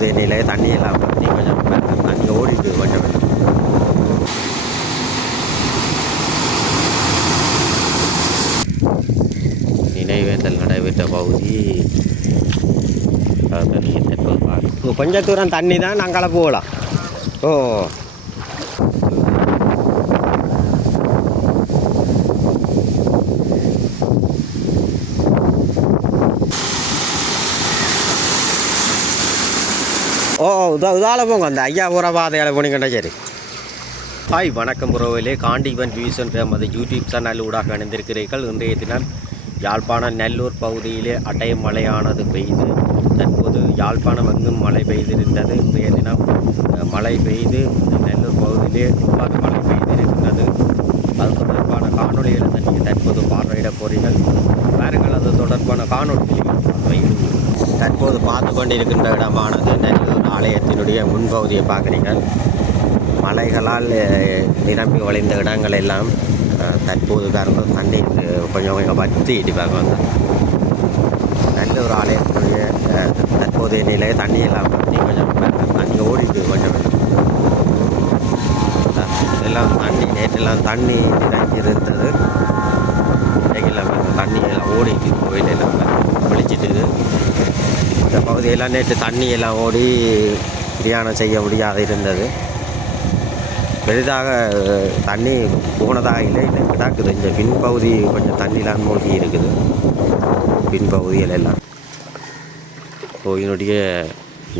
தற்போதைய நிலை தண்ணியெல்லாம் பற்றி கொஞ்சம் தண்ணி ஓடிட்டு கொஞ்சம் நினைவேந்தல் நடைபெற்ற பகுதி தற்போது பார்க்க கொஞ்சம் தூரம் தண்ணி தான் நாங்கள் போகலாம். ஓ ஓ இதால் போங்க அந்த ஐயா ஊர பாதையால் போனீங்கன்னா சரி. ஹாய் வணக்கம் உறவுகளே, காண்டிவன் வியூஸ் என்ற நமது யூடியூப் சேனல் ஊடாக இணைந்திருக்கிறீர்கள். இன்றைய தினம் யாழ்ப்பாணம் நெல்லூர் பகுதியிலே அடைய மழையானது பெய்து தற்போது யாழ்ப்பாணம் எங்கும் மழை பெய்திருந்தது. இன்றைய தினம் மழை பெய்து நெல்லூர் பகுதியிலே இவ்வாறு மழை பெய்திருக்கின்றது. அது தொடர்பான காணொலிகளை நீங்கள் தற்போது பார்வையிட போகிறீர்கள். பாருங்கள், அது தொடர்பான காணொலிகளையும் பார்வையிடும். தற்போது பார்த்து கொண்டிருக்கின்ற இடமானது நெல்லூர் ஆலயத்தினுடைய முன்பகுதியை பார்க்குறீங்கள். மலைகளால் நிரம்பி வழிந்த இடங்கள் எல்லாம் தற்போது பாருங்க தண்ணீர் கொஞ்சம் கொஞ்சம் வற்றிட்டு பாருங்க. நெல்லூர் ஆலயத்தினுடைய தற்போதைய நிலை தண்ணியெல்லாம் பற்றி கொஞ்சம் தண்ணி ஓடிட்டு கொஞ்சம் எல்லாம் தண்ணி நேற்றெல்லாம் தண்ணி நிறைஞ்சிருந்தது. இன்றைக்கெல்லாம் தண்ணியெல்லாம் ஓடிட்டு கோயிலெல்லாம் வெளிச்சிட்டுது. இந்த பகுதியெல்லாம் நேற்று தண்ணியெல்லாம் ஓடி தியானம் செய்ய முடியாது இருந்தது. பெரிதாக தண்ணி போனதாக இல்லை, இல்லை கிடக்குது. இந்த பின்பகுதி கொஞ்சம் தண்ணிலாம் மூழ்கி இருக்குது. பின்பகுதிகள் எல்லாம் கோயிலுடைய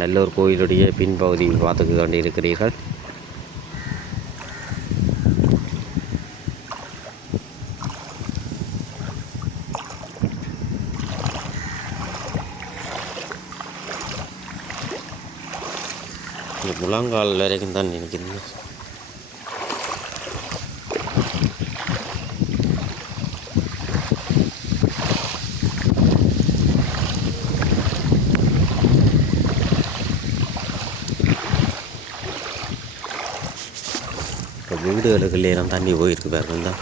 நெல்லூர் கோயிலுடைய பின்பகுதி பார்த்துக்கு கொண்டு இருக்கிறீர்கள். முழங்கால் வரைக்கும் தான் நினைக்கிறேன். வீடுகளுக்குள்ளேலாம் தண்ணி போயிருக்கு பாருங்க. தான்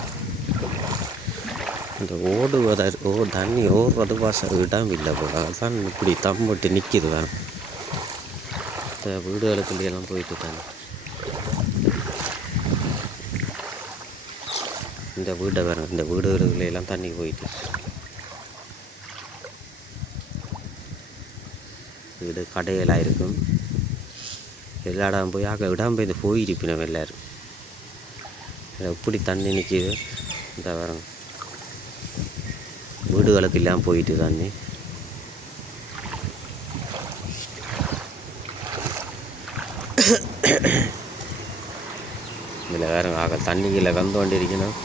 இந்த தண்ணி ஓடுறது இடம் இல்லை போல, அதுதான் இப்படி தம்பிட்டு நிற்கிது வேணும். இந்த வீடுகளுக்குள்ளேலாம் போயிட்டு தானே இந்த வீட்டை வேணும். இந்த வீடுகளுக்குள்ளேலாம் தண்ணி போயிட்டு வீடு கடையெல்லாம் இருக்கும். எல்லா இடம் போய் இடம் போய் போயிருப்பினோம் எல்லோரும். எப்படி தண்ணி நிற்கிது இந்த வரங்க வீடுகளுக்கு எல்லாம் போயிட்டு தண்ணி. இதில் வேறு தண்ணிகளை வந்து கொண்டிருக்கணும்.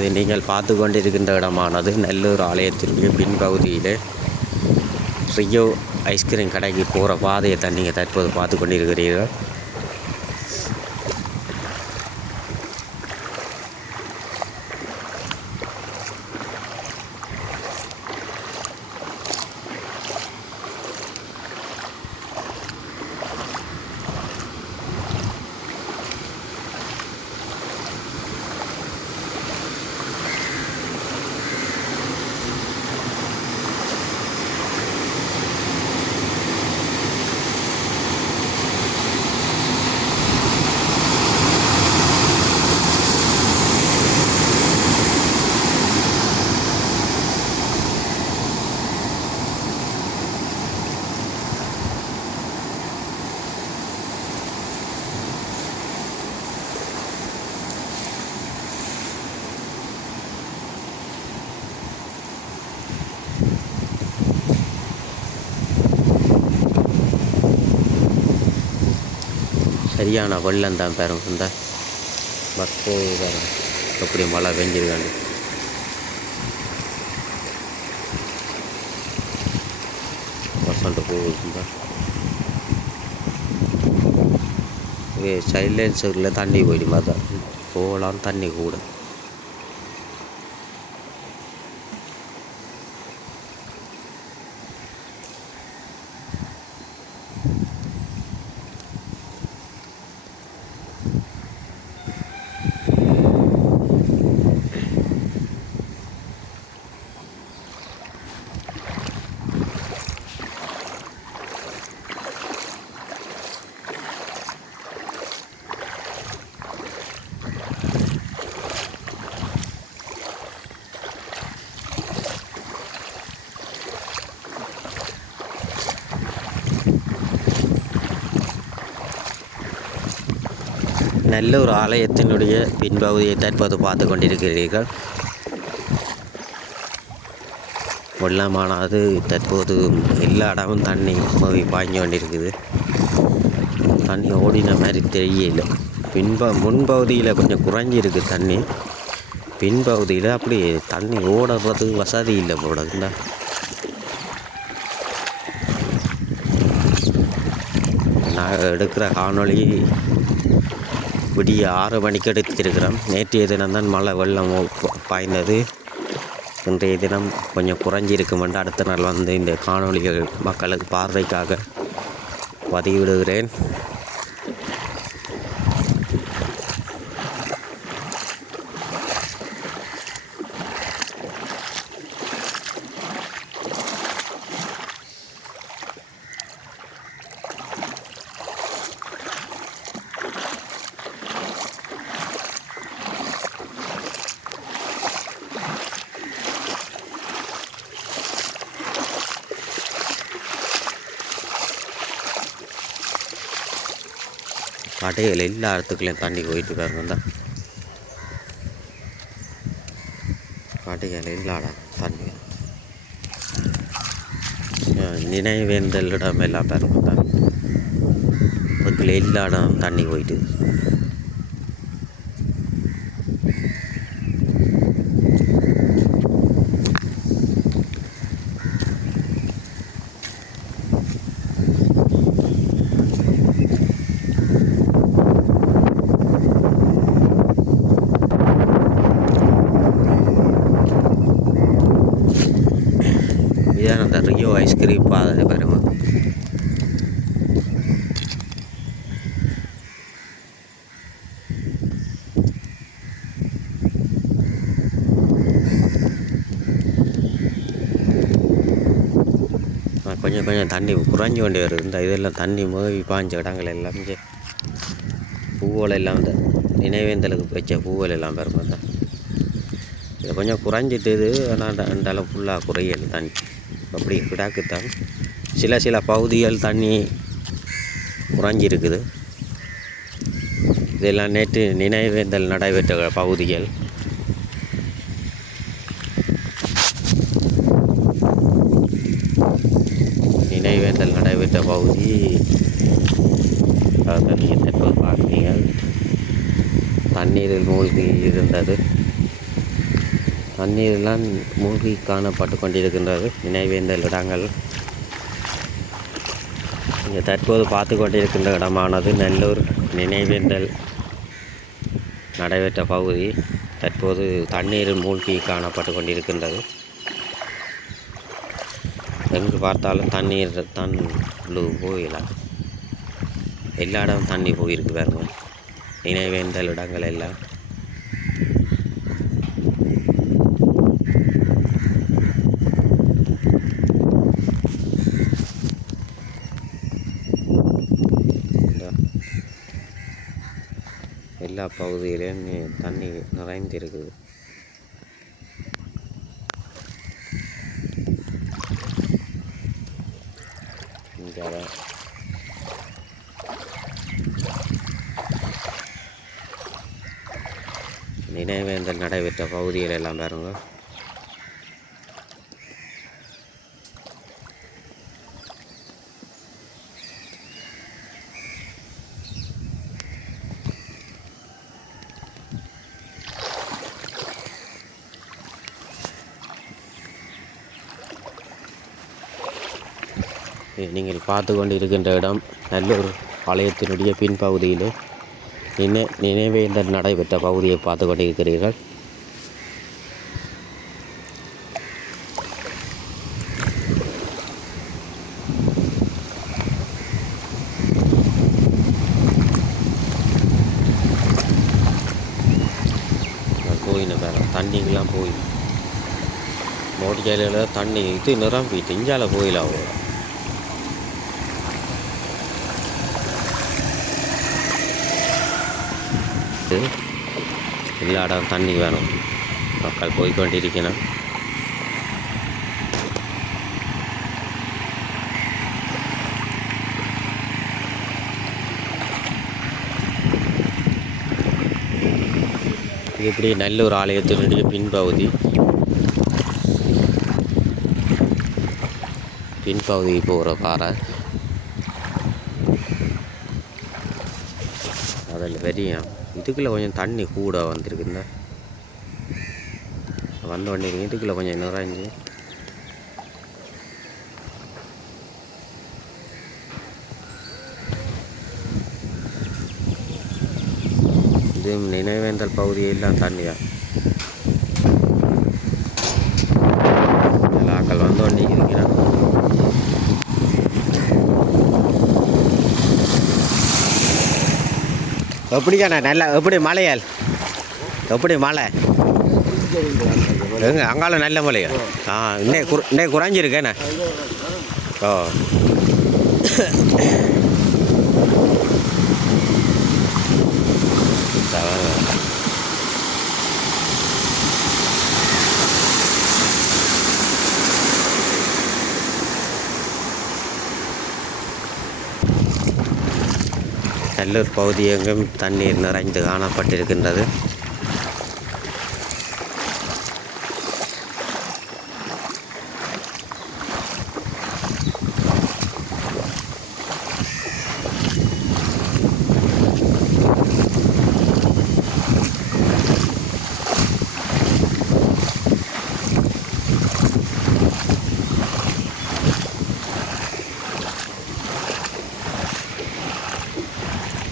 இது நீங்கள் பார்த்து கொண்டிருக்கின்ற இடமானது நெல்லூர் ஆலயத்தினுடைய பின்பகுதியிலே ரியோ ஐஸ்கிரீம் கடைக்கு போகிற பாதையை தான் நீங்கள் தற்போது பார்த்து கொண்டிருக்கிறீர்கள். சரியான வெள்ளம் தான் பாருங்க. இந்த பஸ்ஸு பாருங்க எப்படி மழை பெஞ்சிருக்காண்டு. பர்சன்ட் போகுது. இது சைலன்சரில் தண்ணி போயிடுமா தான் போகலாம். தண்ணி கூட நல்லூர் ஆலயத்தினுடைய பின்பகுதியை தற்போது பார்த்து கொண்டிருக்கிறீர்கள். வெள்ளமானது தற்போது எல்லா இடமும் தண்ணி பாய்ஞ்சு கொண்டிருக்குது. தண்ணி ஓடின மாதிரி தெரியல. முன்பகுதியில் கொஞ்சம் குறைஞ்சிருக்கு தண்ணி. பின்பகுதியில் அப்படி தண்ணி ஓடுறதுக்கு வசதி இல்லை போடுங்களா. நான் எடுக்கிற காணொளி விடிய 6 மணிக்கு எடுத்திருக்கிறோம். நேற்றைய தினம்தான் மழை வெள்ளம் பாய்ந்தது. இன்றைய தினம் கொஞ்சம் குறைஞ்சிருக்குமென்று அடுத்த நாள் வந்து இந்த காணொளிகள் மக்களுக்கு பார்வைக்காக பதிவிடுகிறேன். கடைகள் எல்லா இடத்துக்குள்ளேயும் தண்ணி போயிட்டு பாருங்க தான். கடைகள் எல்லா இடம் தண்ணி. நினைவேந்தல் இடம் எல்லாம் பாருங்க தான். அதுக்குள்ளே எல்லா இடம் தண்ணி போயிட்டு. இதான் அந்த ரியோ ஐஸ்கிரீம் பாதை பாருங்க. கொஞ்சம் கொஞ்சம் தண்ணி குறைஞ்சி கொண்டு வருது. இந்த இதெல்லாம் தண்ணி மூவி பாய்ஞ்ச இடங்கள் எல்லாம் பூவோல் எல்லாம் இந்த நினைவேந்தலுக்கு வச்ச பூவல் எல்லாம் பாருங்க தான். இது கொஞ்சம் குறைஞ்சிட்டுது. ஆனால் அந்த அளவு ஃபுல்லாக குறையல் தண்ணி அப்படி கிடாக்குத்தான். சில பகுதிகள் தண்ணி குறைஞ்சிருக்குது. இதெல்லாம் நேற்று நினைவேந்தல் நடைபெற்ற பகுதிகள். நினைவேந்தல் நடைபெற்ற பகுதி நீங்கள் தற்போது பார்க்குறீர்கள். தண்ணீரில் மூழ்கி இருந்தது. தண்ணீரெல்லாம் மூழ்கி காணப்பட்டு கொண்டிருக்கின்றது நினைவேந்தல் இடங்கள். இங்கே தற்போது பார்த்து கொண்டிருக்கின்ற இடமானது நல்லூர் நினைவேந்தல் நடைபெற்ற பகுதி. தற்போது தண்ணீரில் மூழ்கி காணப்பட்டு கொண்டிருக்கின்றது. எங்கு பார்த்தாலும் தண்ணீர் தான் போயிடலாம். எல்லா இடமும் தண்ணி போயிருக்கு பாருங்க. நினைவேந்தல் இடங்கள் எல்லாம் எல்லா பகுதியிலையும் தண்ணி நிறைந்திருக்குது. இங்கே நினைவேந்தல் நடைபெற்ற பகுதிகள் எல்லாம் பாருங்க. நீங்கள் பார்த்து கொண்டு இருக்கின்ற இடம் நல்லூர் ஆலயத்தினுடைய பின்பகுதியிலே நினைவேந்தல் நடைபெற்ற பகுதியை பார்த்து கொண்டு இருக்கிறீர்கள். போயின வேறு தண்ணிக்கெல்லாம் போய் மோட்டிச்சாலையில் தண்ணி இது நிரம்பிட்டு இஞ்சால போயிடலாம். எல்லா இடம் தண்ணி வேணும். மக்கள் போய்கொண்டிருக்கணும். இப்படி நல்லூர் ஆலயத்தினுடைய பின்பகுதி போகிற பாறை. அதில் பெரிய இதுக்குள்ளே கொஞ்சம் தண்ணி கூட வந்திருக்குங்க. வந்த உடனே இதுக்குள்ளே கொஞ்சம் நிறைஞ்சு இது நினைவேந்தல் பகுதியெல்லாம் தண்ணி தான். ஆக்கள் வந்த உடனே இருக்கிறான். எப்படிக்காண்ணா நல்லா எப்படி மலையால் எப்படி மழை எங்க அங்கால நல்ல மலையா? இன்னே குறைஞ்சிருக்கேண்ணே. ஓ நல்லூர் பகுதி எங்கும் தண்ணீர் நிறைந்து காணப்பட்டிருக்கின்றது.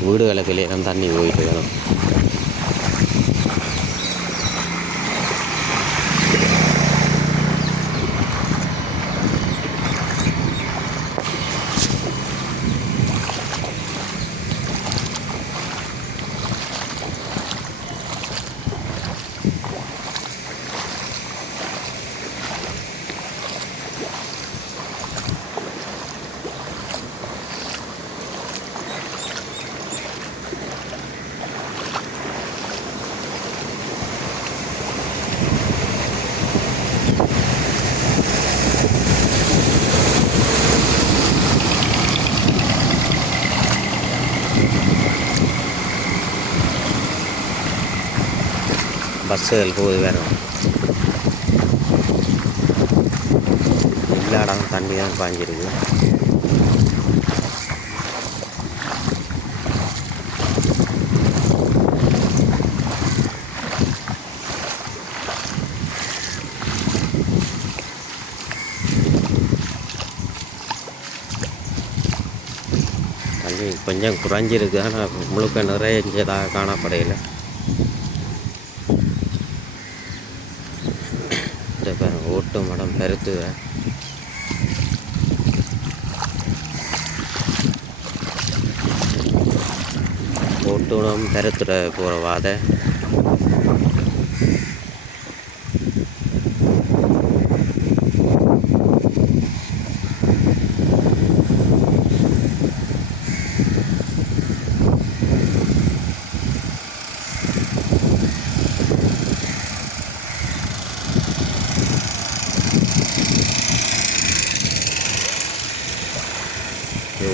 வீடுகளுக்குள்ளே நம்ம தண்ணி போயிட்டு இருக்கணும். பஸ்ஸுகள் போகுது வேறு எல்லா இடம் தண்ணி தான் பாஞ்சிருக்கு. தண்ணி கொஞ்சம் குறைஞ்சிருக்கு, ஆனால் முழுக்க நிறையதாக காணப்படையில. ஓட்டு மடம் பெருத்து ஓட்டுடம் பெருத்துற போகிற வாதை.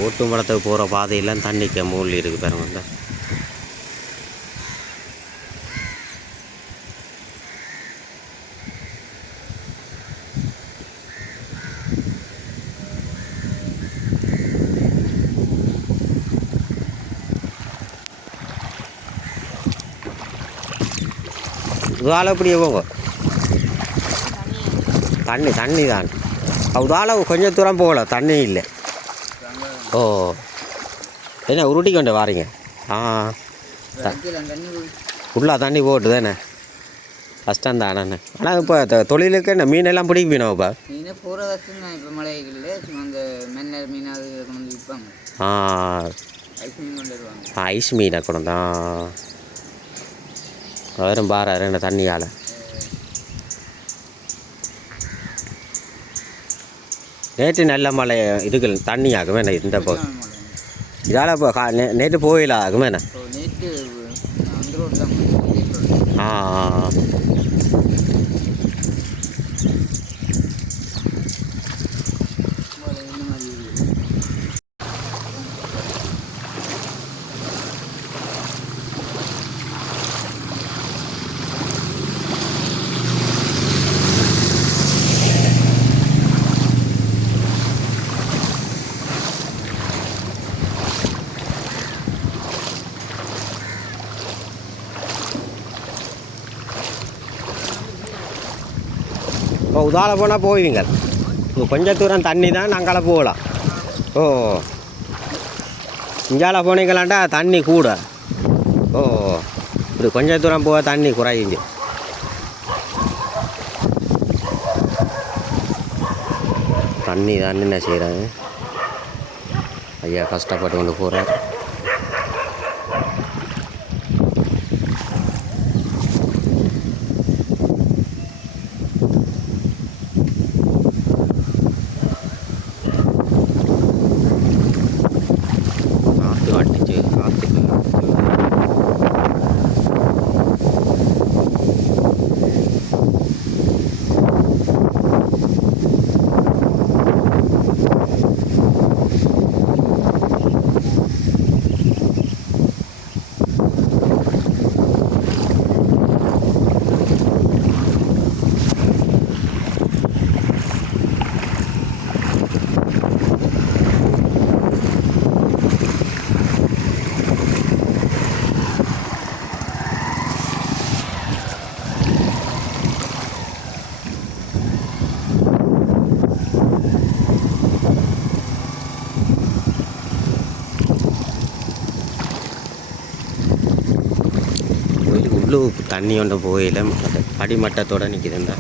ஓட்டு மடத்துக்கு போகிற பாதையெல்லாம் தண்ணிக்கு மூழ்கி இருக்குது பாருங்க. வந்து இதால் எப்படியே போங்க தண்ணி தான். இதால் கொஞ்சம் தூரம் போகல, தண்ணி இல்லை. ஓ என்ன உருட்டி கொண்டு வாரீங்க? ஃபுல்லாக தண்ணி போட்டு தானே கஷ்டம் தானே. ஆனால் இப்போ தொழிலுக்கு என்ன மீனெல்லாம் பிடிப்பீனோ? இப்போ மீனை போகிற கஷ்டம் தான். இப்போ மலைகளில் அந்த மென்னர் மீன் அது கொண்டு வந்து விற்பாங்க. ஐஸ் மீன் கொண்டு வருவாங்க. ஐஸ் மீனை கொண்டு தான் வரும் பாரு என்ன தண்ணியால். நேற்று நல்ல மழை இதுக்கு தண்ணி ஆகுமே இந்த போ இதால் இப்போ நேற்று போயில ஆகுமே. உதால போனால் போவீங்க. இப்போ கொஞ்சம் தூரம் தண்ணி தான் அங்கால போகலாம். ஓ இங்கால போனீங்களாண்டா தண்ணி கூட. ஓ இப்படி கொஞ்சம் தூரம் போக தண்ணி குறையுங்க. தண்ணி தான் என்ன செய்கிறாங்க ஐயா, கஷ்டப்பட்டு கொண்டு போகிறார். காற்று அடிச்சு காற்றுக்கு உள்ளூர் தண்ணி ஒன்று போயில அடிமட்டத்தோடு நிற்கிதுண்டா.